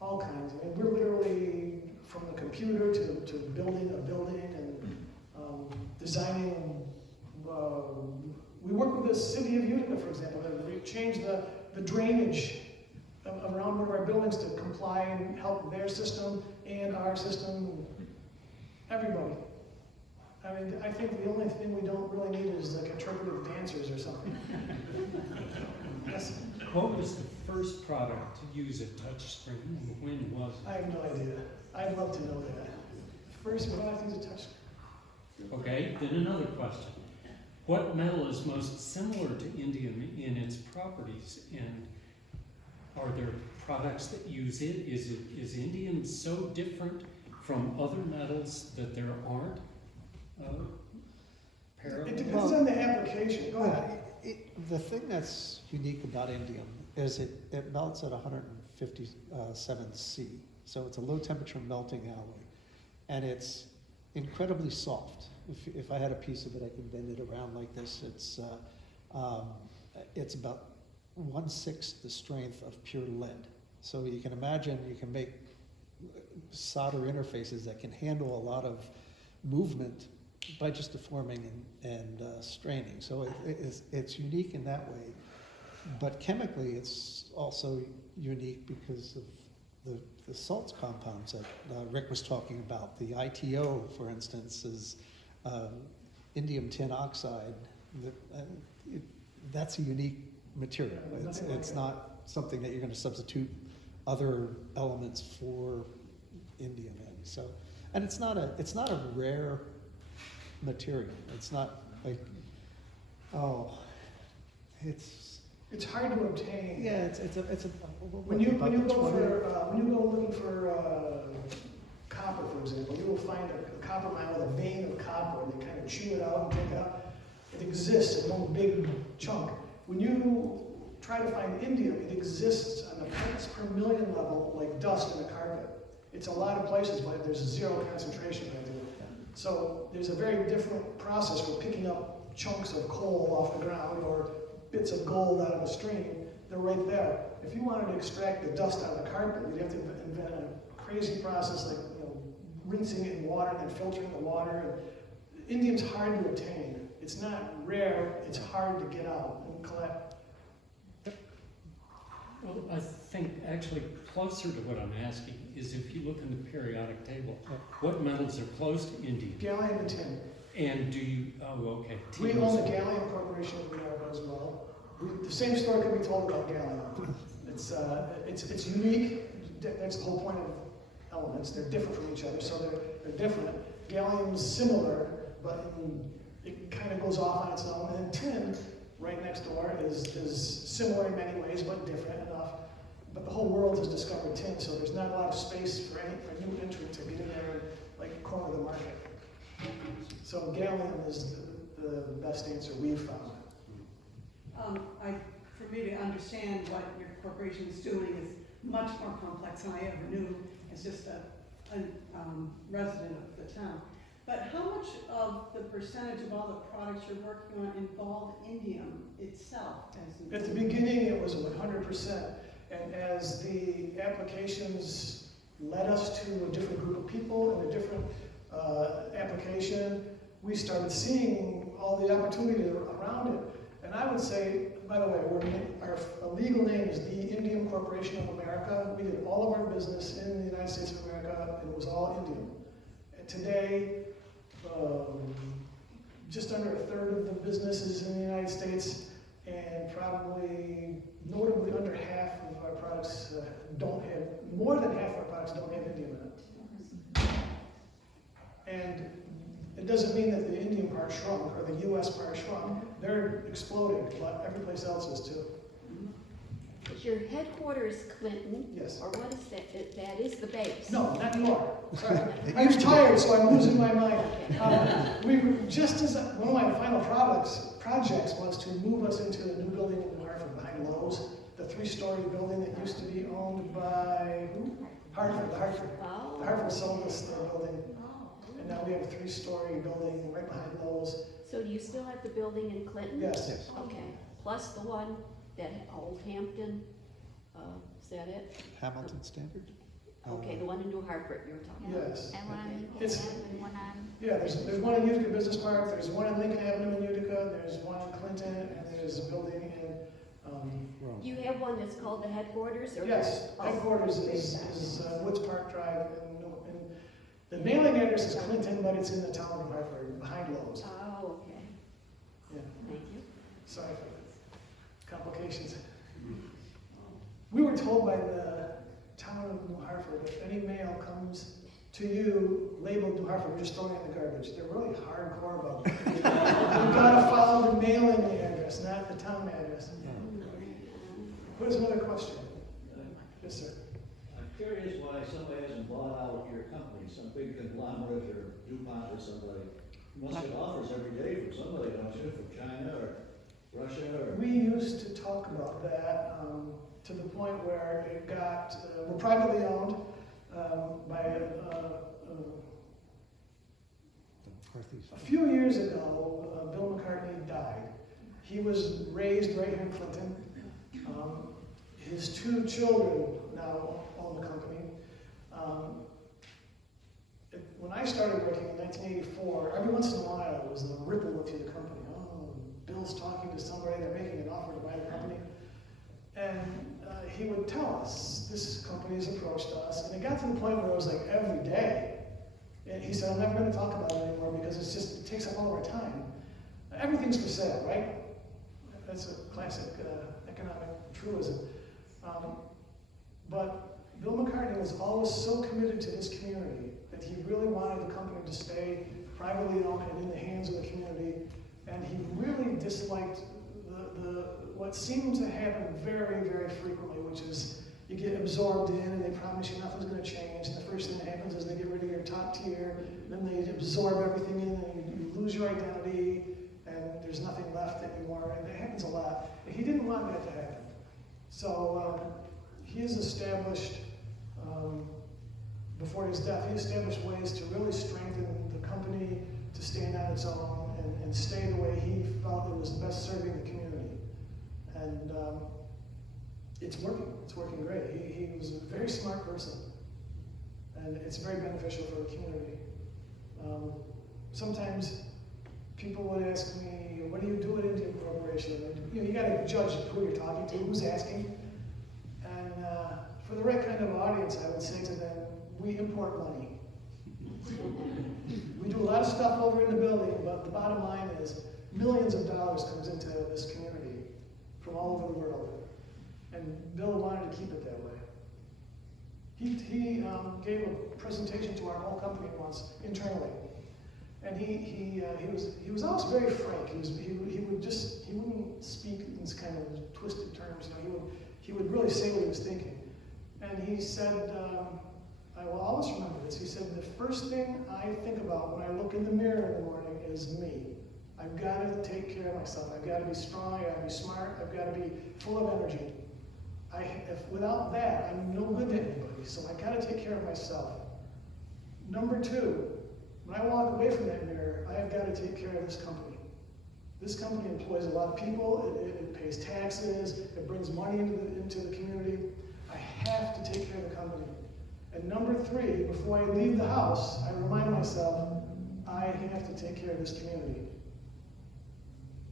All kinds. I mean, we're literally from the computer to building a building and designing. We work with the city of Utica, for example, to change the drainage around one of our buildings to comply and help their system and our system. Everybody. I mean, I think the only thing we don't really need is like interpretive dancers or something. Yes. What was the first product to use a touch screen, and when was I have no idea. I'd love to know that. First product is a touch. it? Okay, then another question. What metal is most similar to indium in its properties, and are there products that use it? Is indium so different from other metals that there aren't parallels? It depends on the application. Go ahead. The thing that's unique about indium is it melts at 157 C. So it's a low temperature melting alloy. And it's incredibly soft. If I had a piece of it, I could bend it around like this. It's about 1/6 the strength of pure lead. So you can imagine you can make solder interfaces that can handle a lot of movement by just deforming and straining. So it's unique in that way. But chemically, it's also unique because of the salts compounds that Rick was talking about. The ITO, for instance, is indium tin oxide. That's a unique material. It's not something that you're going to substitute other elements for indium in. So, and it's not a rare material. It's not like, It's hard to obtain. yeah, it's a When you go looking for copper, for example, you will find a copper mine with a vein of copper, and they kind of chew it out and take it out. It exists in one big chunk. When you try to find indium, it exists on the parts per million level, like dust in a carpet. It's a lot of places, but there's a zero concentration right there. So there's a very different process for picking up chunks of coal off the ground or bits of gold out of a stream. They're right there. If you wanted to extract the dust out of the carpet, you'd have to invent a crazy process like rinsing it in water and then filtering the water. Indium's hard to obtain. It's not rare. It's hard to get out and collect. Well, I think actually closer to what I'm asking is if you look in the periodic table, what metals are close to indium? Gallium and tin. And do you, okay. We own the Gallium Corporation of America as well. The same story can be told about gallium. It's unique. That's the whole point of elements. They're different from each other, so they're different. Gallium's similar, but it kind of goes off on its own. And tin, right next door, is similar in many ways, but different enough. But the whole world has discovered tin, so there's not a lot of space for a new entrant to get in there and like corner the market. So gallium is the best answer we've found. For me to understand what your corporation is doing is much more complex than I ever knew as just a resident of the town. But how much of the percentage of all the products you're working on involve indium itself? At the beginning, it was 100%. And as the applications led us to a different group of people and a different application, we started seeing all the opportunity around it. And I would say, by the way, our legal name is the Indium Corporation of America. We did all of our business in the United States of America, and it was all indium. And today, just under 1/3 of the business is in the United States, and probably notably under half of our products more than half of our products don't have indium in it. It doesn't mean that the Indian part shrunk or the US part shrunk. They're exploding, but every place else is too. Is your headquarters Clinton? Yes. Or what is that? That is the base? No, not anymore. Sorry. I'm tired, so I'm losing my mind. We were just as one of my final projects was to move us into a new building in New Hartford behind Lowe's, the 3-story building that used to be owned by who? Hartford. Oh. The Hartford sold us their building, and now we have a 3-story building right behind Lowe's. So do you still have the building in Clinton? Yes. Okay, plus the one that Old Hampton, is that it? Hamilton Standard? Okay, the one in New Hartford you were talking about. Yes. And one on It's- Lincoln Avenue, one on, Yeah, there's one in Utica Business Park, there's one in Lincoln Avenue in Utica, there's one in Clinton, and there's a building in, Rome. You have one that's called the headquarters, or? yes, Oh. headquarters is Woods Park Drive, and the mailing address is Clinton, but it's in the town of Hartford, behind Lowe's. Oh, okay, Yeah, thank you. sorry for the complications. We were told by the town of New Hartford, if any mail comes to you labeled New Hartford, we're just throwing it in the garbage. They're really hardcore about it. You've got to follow the mailing address, not the town address. Who's another question? Yes, sir. I'm curious why somebody hasn't bought out your company, some big conglomerate or DuPont or somebody. You must get offers every day from somebody, don't you, from China or Russia or? We used to talk about that to the point where it got, we're privately owned by Northeast. a few years ago, Bill McCartney died. He was raised right here in Clinton. His 2 children now own the company. When I started working in 1984, every once in a while there was a ripple through the company. Oh, Bill's talking to somebody, they're making an offer to buy the company. And he would tell us, this company's approached us, and it got to the point where it was like every day. And he said, I'm never going to talk about it anymore because it takes up all of our time. Everything's for sale, right? That's a classic economic truism. But Bill McCartney was always so committed to his community that he really wanted the company to stay privately owned and in the hands of the community. And he really disliked what seemed to happen very, very frequently, which is you get absorbed in and they promise you nothing's going to change. And the first thing that happens is they get rid of your top tier, then they absorb everything in and you lose your identity and there's nothing left anymore. And it happens a lot. And he didn't want that to happen. So he has established, before his death, he established ways to really strengthen the company to stand on its own and stay the way he felt it was best serving the community. And it's working great. He was a very smart person, and it's very beneficial for the community. Sometimes people would ask me, what do you do at Indium Corporation? And, you got to judge who you're talking to, who's asking. And for the right kind of audience, I would say to them, we import money. We do a lot of stuff over in the building, but the bottom line is millions of dollars comes into this community from all over the world. And Bill wanted to keep it that way. He gave a presentation to our whole company once internally, and he was always very frank. He wouldn't speak in this kind of twisted terms. He would really say what he was thinking. And he said, I will always remember this. He said, the first thing I think about when I look in the mirror in the morning is me. I've got to take care of myself. I've got to be strong. I've got to be smart. I've got to be full of energy. Without that, I'm no good to anybody. So I got to take care of myself. Number 2, when I walk away from that mirror, I have got to take care of this company. This company employs a lot of people. It pays taxes. It brings money into the community. I have to take care of the company. And number 3, before I leave the house, I remind myself, I have to take care of this community.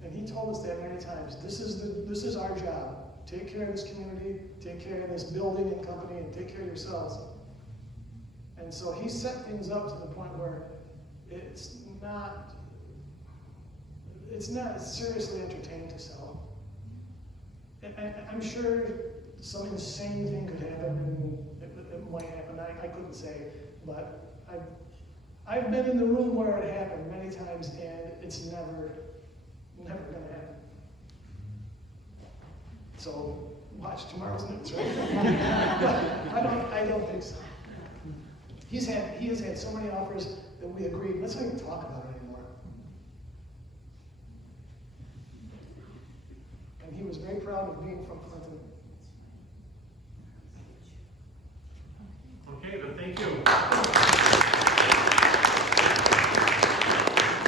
And he told us that many times. This is our job. Take care of this community, take care of this building and company, and take care of yourselves. And so he set things up to the point where it's not seriously entertaining to sell. And I'm sure some insane thing could happen, and it might happen. I couldn't say, but I've been in the room where it happened many times, and it's never gonna happen. So, watch tomorrow's news, right? But I don't think so. He has had so many offers that we agreed, let's not even talk about it anymore. And he was very proud of being from Clinton.